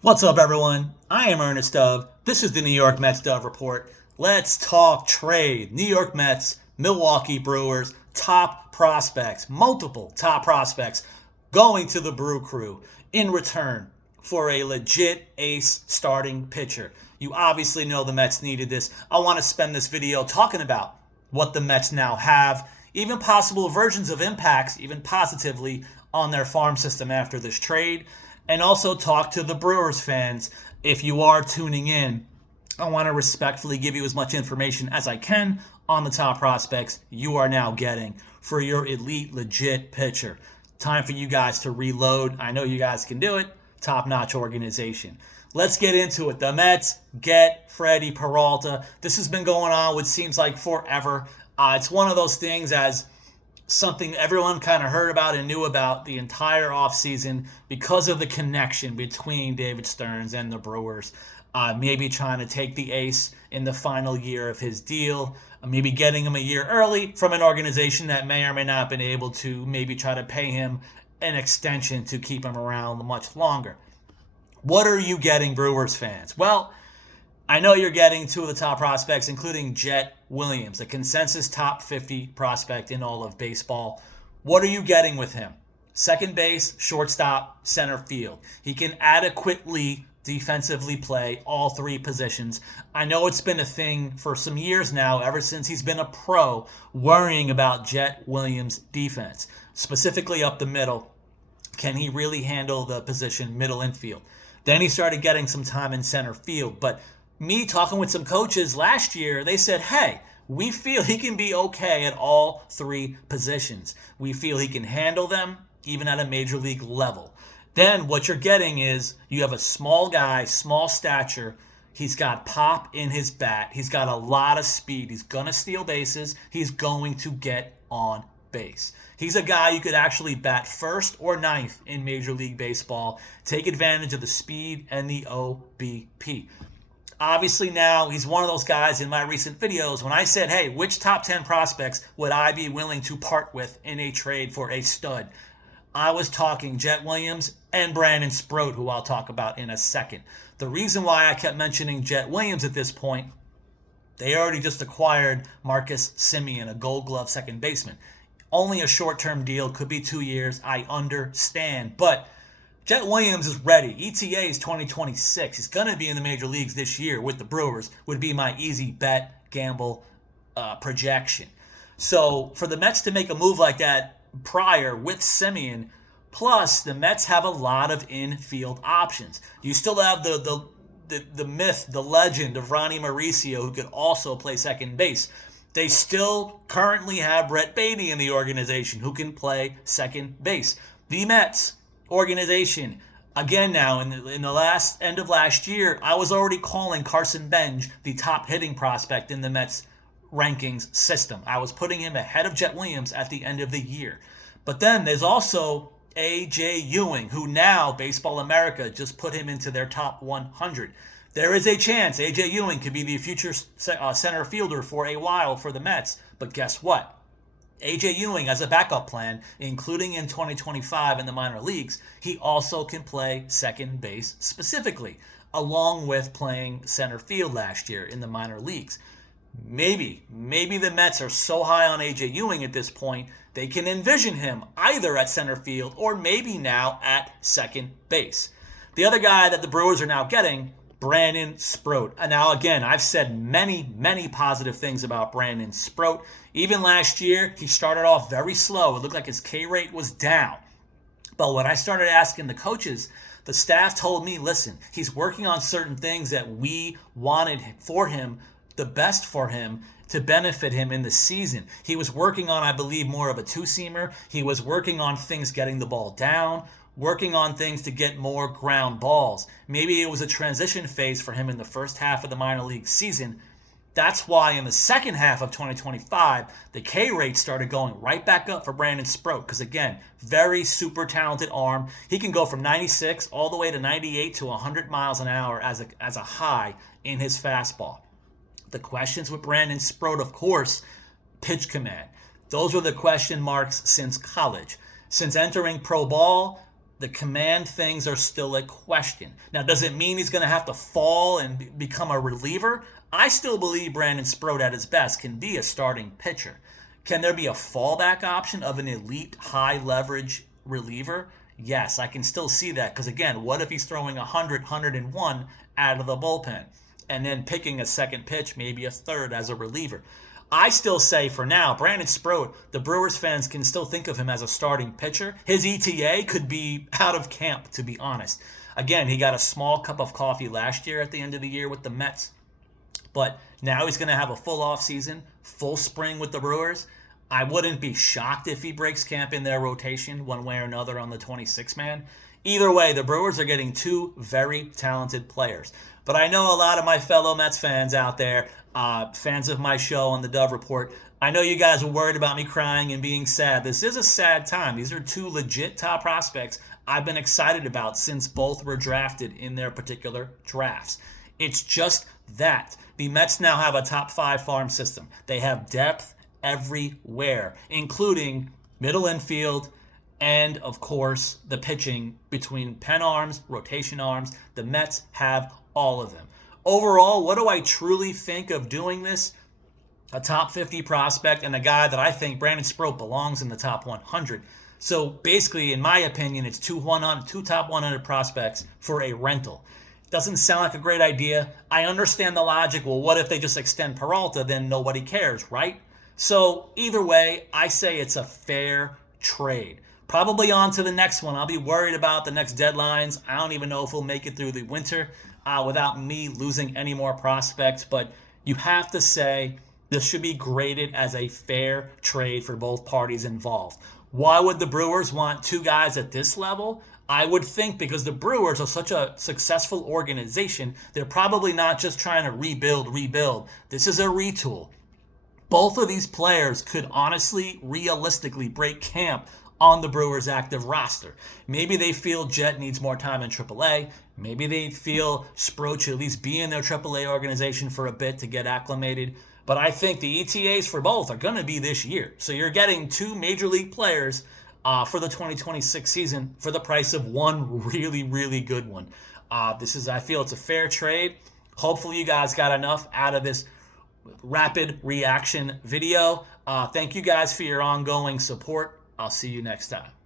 What's up, everyone? I am Ernest Dove. This is the New York Mets Dove Report. Let's talk trade. New York Mets, Milwaukee Brewers, top prospects, multiple top prospects going to the Brew Crew in return for a legit ace starting pitcher. You obviously know the Mets needed this. I want to spend this video talking about what the Mets now have, even possible versions of impacts, even positively, on their farm system after this trade, and also talk to the Brewers fans. If you are tuning in, I want to respectfully give you as much information as I can on the top prospects you are now getting for your elite, legit pitcher. Time for you guys to reload. I know you guys can do it. Top-notch organization. Let's get into it. The Mets get Freddie Peralta. This has been going on, which seems like forever. It's one of those things as something everyone kind of heard about and knew about the entire offseason because of the connection between David Stearns and the Brewers. Maybe trying to take the ace in the final year of his deal, maybe getting him a year early from an organization that may or may not have been able to maybe try to pay him an extension to keep him around much longer. What are you getting, Brewers fans? Well, I know you're getting two of the top prospects, including Jet Williams, a consensus top 50 prospect in all of baseball. What are you getting with him? Second base, shortstop, center field. He can adequately defensively play all three positions. I know it's been a thing for some years now, ever since he's been a pro, worrying about Jet Williams' defense, specifically up the middle. Can he really handle the position middle infield? Then he started getting some time in center field, but me talking with some coaches last year, they said, hey, we feel he can be okay at all three positions. We feel he can handle them even at a major league level. Then what you're getting is you have a small guy, small stature. He's got pop in his bat. He's got a lot of speed. He's going to steal bases. He's going to get on base. He's a guy you could actually bat first or ninth in Major League Baseball, take advantage of the speed and the OBP. Obviously now he's one of those guys in my recent videos when I said, hey, which top 10 prospects would I be willing to part with in a trade for a stud? I was talking Jet Williams and Brandon Sproat, who I'll talk about in a second. The reason why I kept mentioning Jet Williams at this point, they already just acquired Marcus Semien, a Gold Glove second baseman. Only a short-term deal, could be 2 years. I understand, but Jet Williams is ready. ETA is 2026. He's going to be in the major leagues this year with the Brewers, would be my easy bet, gamble, projection. So for the Mets to make a move like that prior with Semien, plus the Mets have a lot of infield options. You still have the myth, the legend of Ronnie Mauricio, who could also play second base. They still currently have Brett Baty in the organization, who can play second base. The Mets organization, again now, in the last end of last year, I was already calling Carson Bench the top hitting prospect in the Mets rankings system. I was putting him ahead of Jet Williams at the end of the year. But then there's also A.J. Ewing, who now Baseball America just put him into their top 100. There is a chance A.J. Ewing could be the future center fielder for a while for the Mets. But guess what? A.J. Ewing has a backup plan, including in 2025 in the minor leagues. He also can play second base specifically, along with playing center field last year in the minor leagues. Maybe the Mets are so high on A.J. Ewing at this point, they can envision him either at center field or maybe now at second base. The other guy that the Brewers are now getting, Brandon Sproat. And now, again, I've said many positive things about Brandon Sproat. Even last year, he started off very slow. It looked like his K rate was down. But when I started asking the coaches, the staff told me, listen, he's working on certain things that we wanted for him, the best for him, to benefit him in the season. He was working on, I believe, more of a two-seamer. He was working on things getting the ball down, working on things to get more ground balls. Maybe it was a transition phase for him in the first half of the minor league season. That's why in the second half of 2025, the K rate started going right back up for Brandon Sproat. Because again, very super talented arm. He can go from 96 all the way to 98 to 100 miles an hour as a high in his fastball. The questions with Brandon Sproat, of course, pitch command. Those were the question marks since college. Since entering pro ball, The command things are still a question. Now, does it mean he's going to have to fall and become a reliever? I still believe Brandon Sproat at his best can be a starting pitcher. Can there be a fallback option of an elite high leverage reliever? Yes, I can still see that because, again, what if he's throwing 100, 101 out of the bullpen and then picking a second pitch, maybe a third as a reliever? I still say for now, Brandon Sproat, the Brewers fans can still think of him as a starting pitcher. His ETA could be out of camp, to be honest. Again, he got a small cup of coffee last year at the end of the year with the Mets. But now he's going to have a full offseason, full spring with the Brewers. I wouldn't be shocked if he breaks camp in their rotation one way or another on the 26-man. Either way, the Brewers are getting two very talented players. But I know a lot of my fellow Mets fans out there, fans of my show on the Dove Report, I know you guys were worried about me crying and being sad. This is a sad time. These are two legit top prospects I've been excited about since both were drafted in their particular drafts. It's just that. The Mets now have a top 5 farm system. They have depth everywhere, including middle infield, and of course the pitching between pen arms, rotation arms. The Mets have all of them. Overall, what do I truly think of doing this? A top 50 prospect and a guy that I think Brandon Sproat belongs in the top 100. So basically, in my opinion, it's two top 100 prospects for a rental. Doesn't sound like a great idea. I understand the logic. Well, what if they just extend Peralta? Then nobody cares, right? So either way, I say it's a fair trade. Probably on to the next one. I'll be worried about the next deadlines. I don't even know if we'll make it through the winter without me losing any more prospects. But you have to say this should be graded as a fair trade for both parties involved. Why would the Brewers want two guys at this level? I would think because the Brewers are such a successful organization, they're probably not just trying to rebuild. This is a retool. Both of these players could honestly, realistically break camp on the Brewers' active roster. Maybe they feel Jet needs more time in AAA. Maybe they feel Sproat should at least be in their AAA organization for a bit to get acclimated. But I think the ETAs for both are going to be this year. So you're getting two major league players for the 2026 season for the price of one really, really good one. I feel it's a fair trade. Hopefully you guys got enough out of this rapid reaction video. Thank you guys for your ongoing support. I'll see you next time.